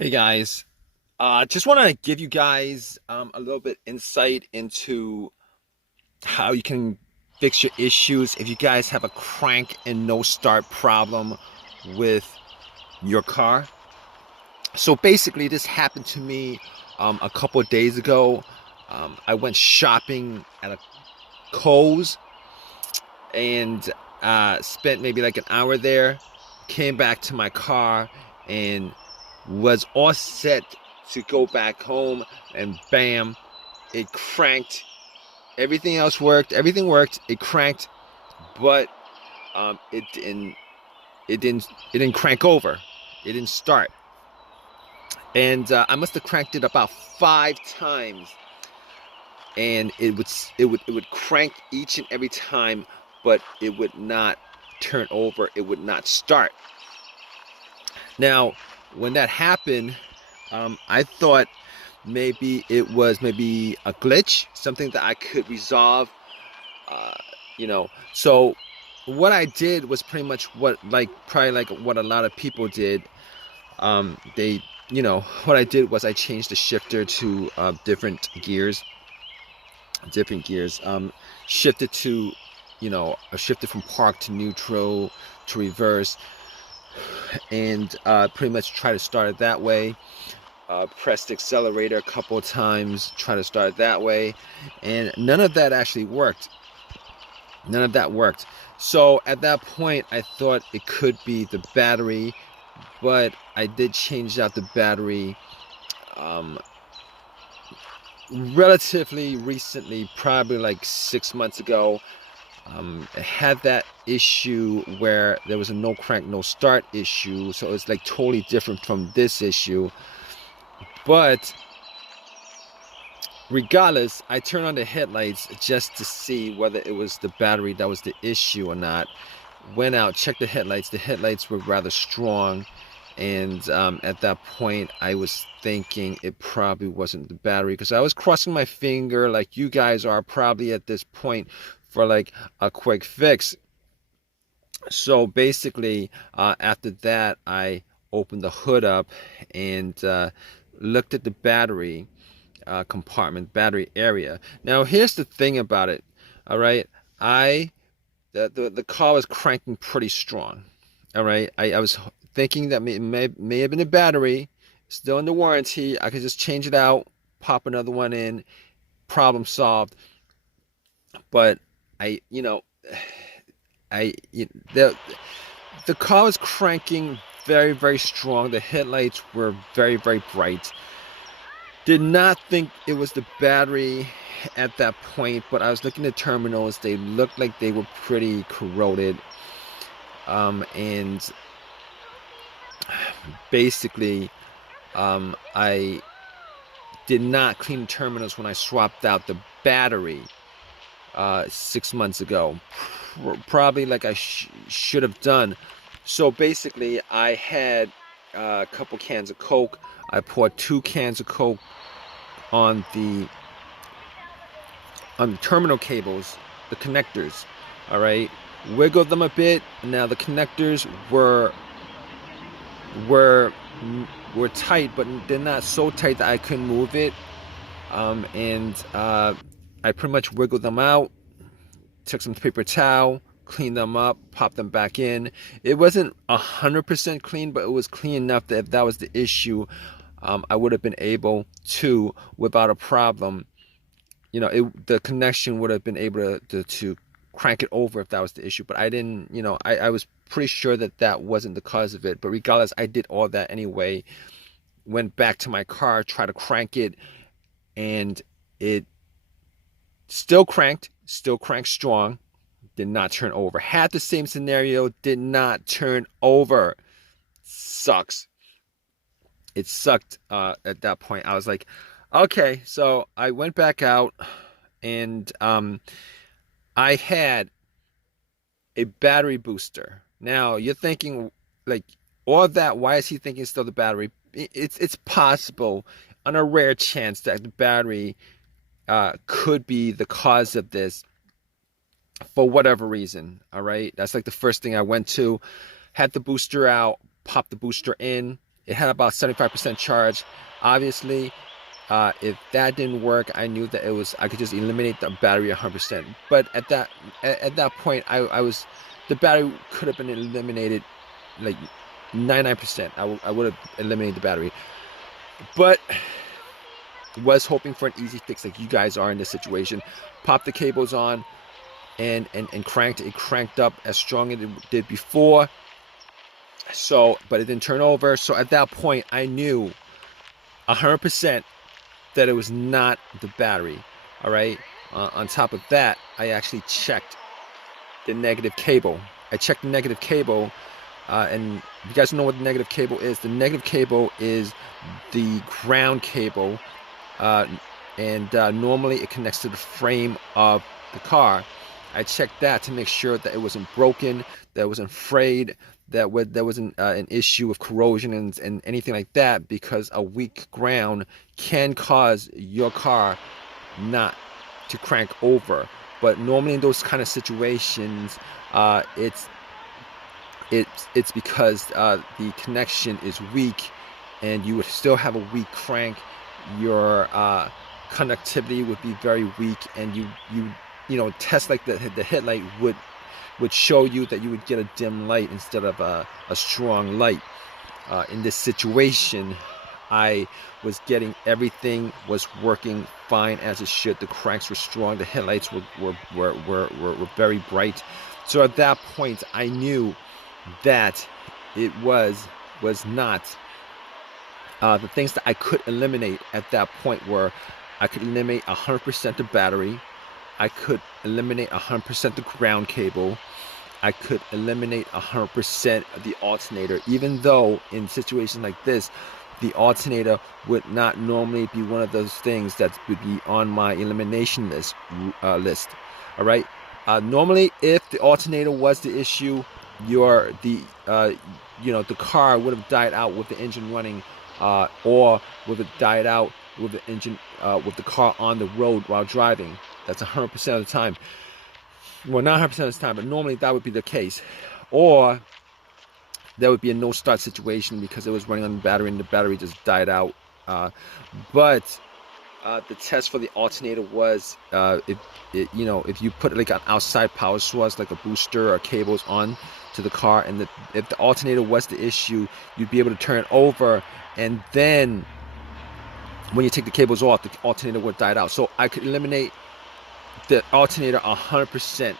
Hey guys, just want to give you guys a little bit insight into how you can fix your issues if you guys have a crank and no start problem with your car. So basically, this happened to me a couple of days ago. I went shopping at a Kohl's and spent maybe like an hour there. Came back to my car and was all set to go back home, and bam, it cranked. Everything else worked. Everything worked. It cranked, but it didn't. It didn't. It didn't crank over. It didn't start, and I must have cranked it about 5 times, and it would crank each and every time, but it would not turn over. It would not start. Now, when that happened, I thought maybe it was maybe a glitch, something that I could resolve. Uh, so what I did was pretty much probably like what a lot of people did. What I did was I changed the shifter to different gears. Shifted to, I shifted from park to neutral to reverse, and pretty much try to start it that way. Pressed the accelerator a couple of times, try to start it that way, and none of that actually worked. None of that worked. So at that point, I thought it could be the battery, but I did change out the battery um, relatively recently, probably like 6 months ago. It had that issue where there was a no crank, no start issue, so it's like totally different from this issue. But regardless, I turned on the headlights just to see whether it was the battery that was the issue or not. Went out, checked the headlights. The headlights were rather strong, and at that point, I was thinking it probably wasn't the battery, because I was crossing my finger like you guys are probably at this point for like a quick fix. So basically, after that, I opened the hood up and looked at the battery compartment, battery area. Now, here's the thing about it. All right, I the car was cranking pretty strong. All right, I was thinking that may have been a battery, still under warranty. I could just change it out, pop another one in, problem solved. But I, you know, I the car was cranking very, very strong. The headlights were very, very bright. Did not think it was the battery at that point, but I was looking at terminals. They looked like they were pretty corroded. And basically, I did not clean the terminals when I swapped out the battery 6 months ago. Probably like I should have done. So basically, I had a couple cans of Coke. I poured 2 cans of Coke on the terminal cables, the connectors. All right, wiggled them a bit. Now the connectors were were tight, but they're not so tight that I couldn't move it. And I pretty much wiggled them out. Took some paper towel, cleaned them up, popped them back in. It wasn't 100% clean, but it was clean enough that if that was the issue, I would have been able to, without a problem, the connection would have been able to crank it over if that was the issue. But I didn't, I was pretty sure that that wasn't the cause of it. But regardless, I did all that anyway. Went back to my car, tried to crank it, and it still cranked strong, did not turn over. Had the same scenario, did not turn over. Sucks. It sucked at that point. I was like, okay. So I went back out, and I had a battery booster. Now you're thinking, like, all of that, why is he thinking it's still the battery? It's possible, on a rare chance, that the battery could be the cause of this for whatever reason. All right, that's like the first thing I went to. Had the booster out, popped the booster in, It had about 75% charge. Obviously, if that didn't work, I knew that I could just eliminate the battery 100%. But at that point, I was the battery could have been eliminated like 99%. I would have eliminated the battery, but was hoping for an easy fix like you guys are in this situation. Popped the cables on and cranked it. Cranked up as strong as it did before. So, but it didn't turn over. So at that point, I knew 100% that it was not the battery. All right. On top of that, I actually checked the negative cable. I checked the negative cable, and if you guys know what the negative cable is, the negative cable is the ground cable, and normally it connects to the frame of the car. I checked that to make sure that it wasn't broken, that it wasn't frayed, that there wasn't an issue of corrosion and anything like that, because a weak ground can cause your car not to crank over. But normally in those kind of situations, it's because the connection is weak, and you would still have a weak crank. Your conductivity would be very weak, and you know, test like the headlight would show you that you would get a dim light instead of a strong light. In this situation, I was getting everything was working fine as it should. The cranks were strong. The headlights were very bright. So at that point, I knew that it was not the things that I could eliminate at that point were I could eliminate 100% the battery. I could eliminate 100% the ground cable. I could eliminate 100% the alternator, even though in situations like this, the alternator would not normally be one of those things that would be on my elimination list. All right. Normally, if the alternator was the issue, the car would have died out with the engine running, or would have died out with the engine with the car on the road while driving. That's 100% of the time. Well, not 100% of the time, but normally that would be the case. Or there would be a no start situation because it was running on the battery and the battery just died out. But the test for the alternator was if you put like an outside power source like a booster or cables on to the car, and if the alternator was the issue, you'd be able to turn it over, and then when you take the cables off, the alternator would die out. So I could eliminate the alternator 100%.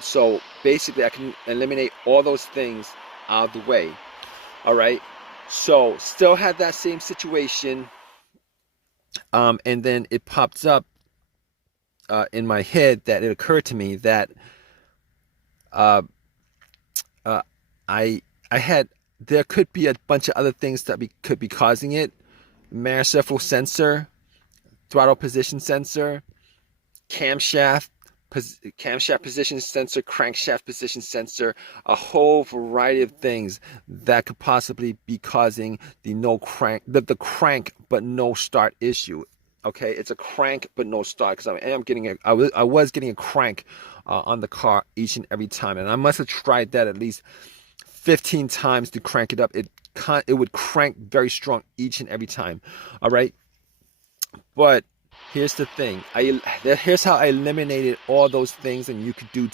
So basically, I can eliminate all those things out of the way. All right. So still had that same situation, and then it popped up in my head that it occurred to me that there could be a bunch of other things that could be causing it. Manifold sensor, throttle position sensor, camshaft position sensor, crankshaft position sensor, a whole variety of things that could possibly be causing the crank but no start issue. Okay, it's a crank but no start, because I was getting a crank on the car each and every time, and I must have tried that at least 15 times to crank it up. It would crank very strong each and every time. All right, but here's the thing. Here's how I eliminated all those things, and you could do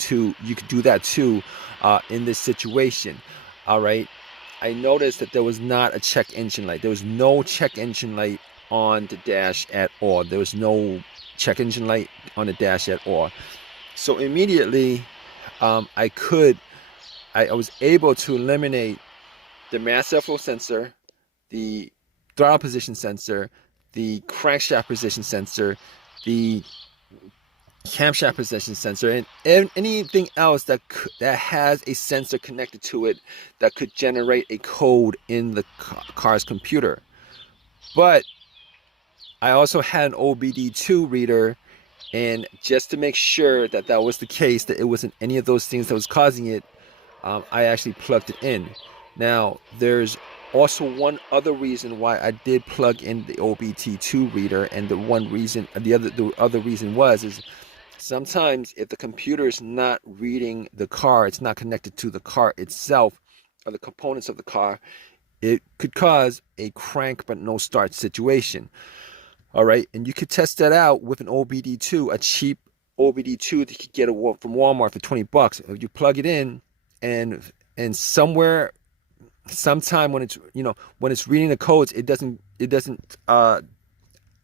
that too in this situation. All right, I noticed that there was not a check engine light. There was no check engine light on the dash at all. There was no check engine light on the dash at all. So immediately, I was able to eliminate the manifold sensor, the throttle position sensor, the crankshaft position sensor, the camshaft position sensor, and anything else that has a sensor connected to it that could generate a code in the car's computer. But I also had an OBD2 reader, and just to make sure that that was the case, that it wasn't any of those things that was causing it, I actually plugged it in. Now, there's also one other reason why I did plug in the OBD2 reader, and the other reason is sometimes if the computer is not reading the car, it's not connected to the car itself or the components of the car, it could cause a crank but no start situation. All right, and you could test that out with an OBD2, a cheap OBD2 that you could get from Walmart for 20 bucks. You plug it in, and somewhere, sometime when it's when it's reading the codes, it doesn't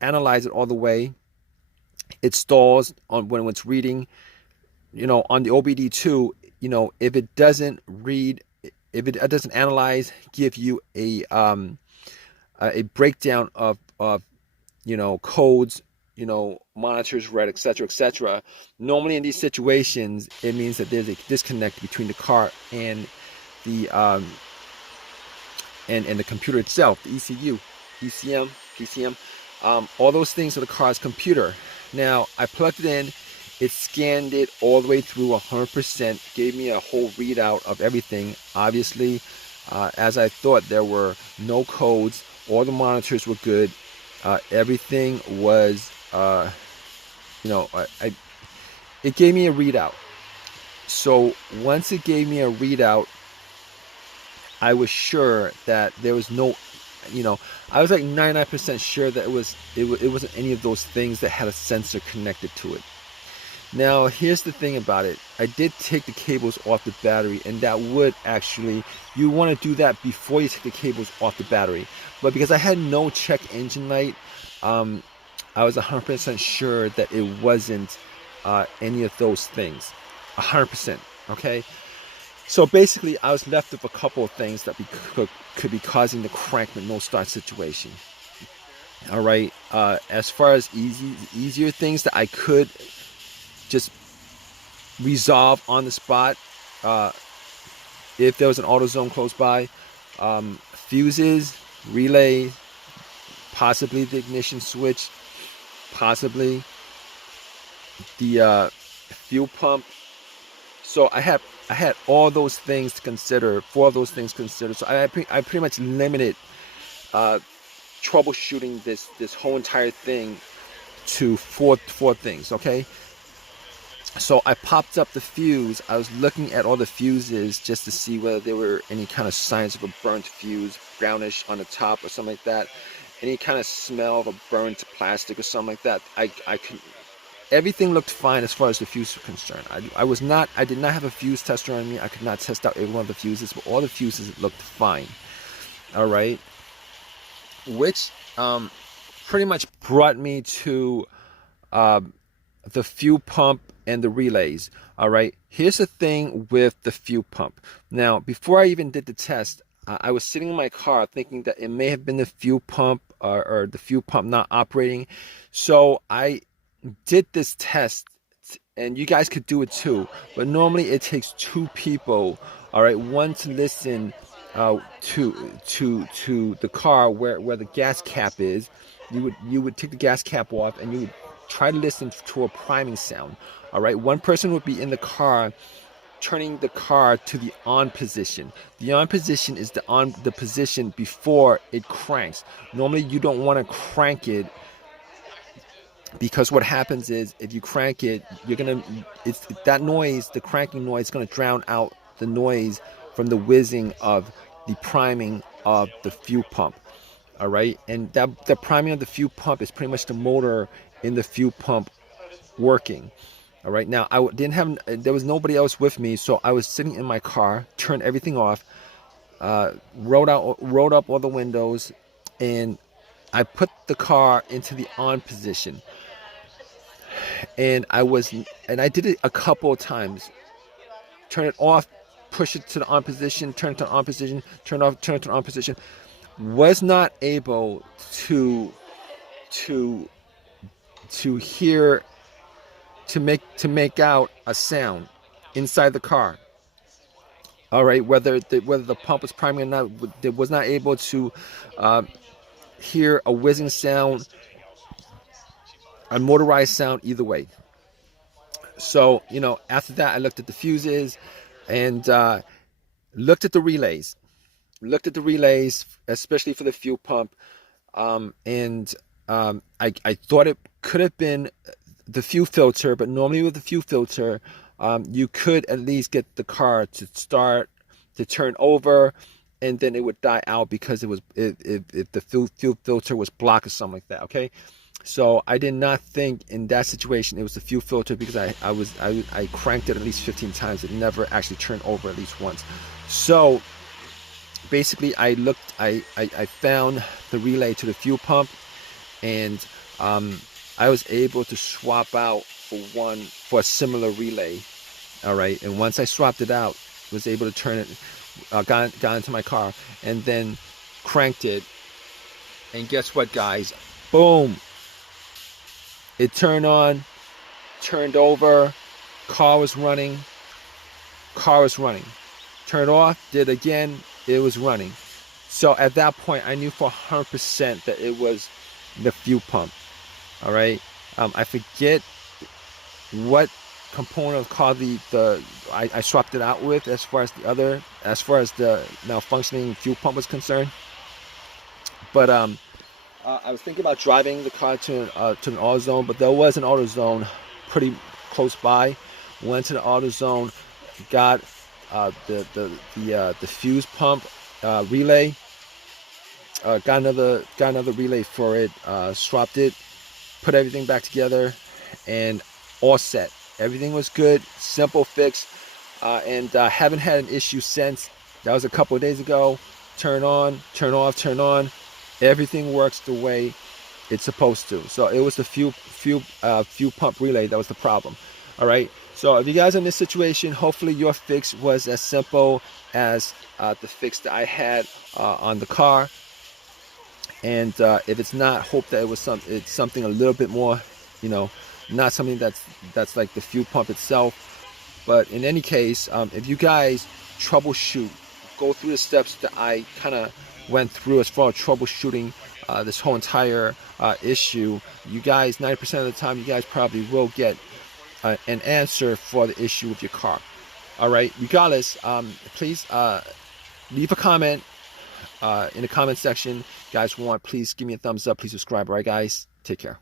analyze it all the way. It stalls on when it's reading. On the OBD2, if it doesn't read, if it doesn't analyze, give you a breakdown of codes, monitors read, etc., etc. Normally in these situations, it means that there's a disconnect between the car and the and the computer itself, the ECU, ECM, PCM, all those things are the car's computer. Now I plugged it in, it scanned it all the way through 100%, gave me a whole readout of everything. Obviously, as I thought, there were no codes, all the monitors were good, everything was, it gave me a readout. So once it gave me a readout, I was sure that there was no, I was like 99% sure that it wasn't any of those things that had a sensor connected to it. Now, here's the thing about it. I did take the cables off the battery, and that would actually, you want to do that before you take the cables off the battery. But because I had no check engine light, I was 100% sure that it wasn't any of those things. 100%, okay? So basically, I was left with a couple of things that could be causing the crank but no start situation. All right, as far as easier things that I could just resolve on the spot, if there was an AutoZone close by, fuses, relays, possibly the ignition switch, possibly the fuel pump. So I had all those things to consider, 4 of those things considered. So I pretty much limited troubleshooting this whole entire thing to four things. Okay. So I popped up the fuse. I was looking at all the fuses just to see whether there were any kind of signs of a burnt fuse, brownish on the top or something like that. Any kind of smell of a burnt plastic or something like that. I could. Everything looked fine as far as the fuse was concerned. I did not have a fuse tester on me. I could not test out every one of the fuses, but all the fuses looked fine. All right, which pretty much brought me to the fuel pump and the relays. All right, here's the thing with the fuel pump. Now, before I even did the test, I was sitting in my car thinking that it may have been the fuel pump or the fuel pump not operating. So I did this test, and you guys could do it too, but normally it takes 2 people, all right, one to listen to the car where the gas cap is. You would take the gas cap off, and you would try to listen to a priming sound. All right, one person would be in the car turning the car to the on position. The on position is the position before it cranks. Normally you don't want to crank it, because what happens is if you crank it, it's that noise, the cranking noise, is going to drown out the noise from the whizzing of the priming of the fuel pump. All right, and the priming of the fuel pump is pretty much the motor in the fuel pump working. All right, now there was nobody else with me, so I was sitting in my car, turned everything off, rolled up all the windows, and I put the car into the on position. And I did it a couple of times. Turn it off, push it to the on position, turn it to the on position, turn it off, turn it to the on position. Was not able to hear, to make out a sound inside the car. All right, whether the pump was priming or not, it was not able to hear a whizzing sound, a motorized sound, either way. So, after that, I looked at the fuses and looked at the relays. Especially for the fuel pump. And I thought it could have been the fuel filter, but normally with the fuel filter, you could at least get the car to start, to turn over, and then it would die out because it was if the fuel filter was blocked or something like that. Okay, so I did not think in that situation it was the fuel filter, because I cranked it at least 15 times. It never actually turned over at least once. So basically I found the relay to the fuel pump, and I was able to swap out for a similar relay. All right, and once I swapped it out, was able to turn it, got into my car, and then cranked it, and guess what, guys? Boom! It turned on, turned over, car was running, turned off, did it again, it was running. So at that point, I knew for 100% that it was the fuel pump. All right, I forget what component of car I swapped it out with, as far as the malfunctioning fuel pump was concerned. But I was thinking about driving the car to an AutoZone, but there was an AutoZone pretty close by. Went to the AutoZone, got the fuse pump relay, got another relay for it, swapped it, put everything back together, and all set. Everything was good, simple fix, and haven't had an issue since. That was a couple of days ago. Turn on, turn off, turn on. Everything works the way it's supposed to. So it was the fuel pump relay that was the problem. All right. So if you guys are in this situation, hopefully your fix was as simple as the fix that I had on the car. And if it's not, hope that it's something a little bit more, not something that's like the fuel pump itself. But in any case, if you guys troubleshoot, go through the steps that I kind of went through as far as troubleshooting this whole entire issue, you guys, 90% of the time, you guys probably will get an answer for the issue with your car. All right. Regardless, please leave a comment in the comment section. Guys, please give me a thumbs up. Please subscribe. All right, guys. Take care.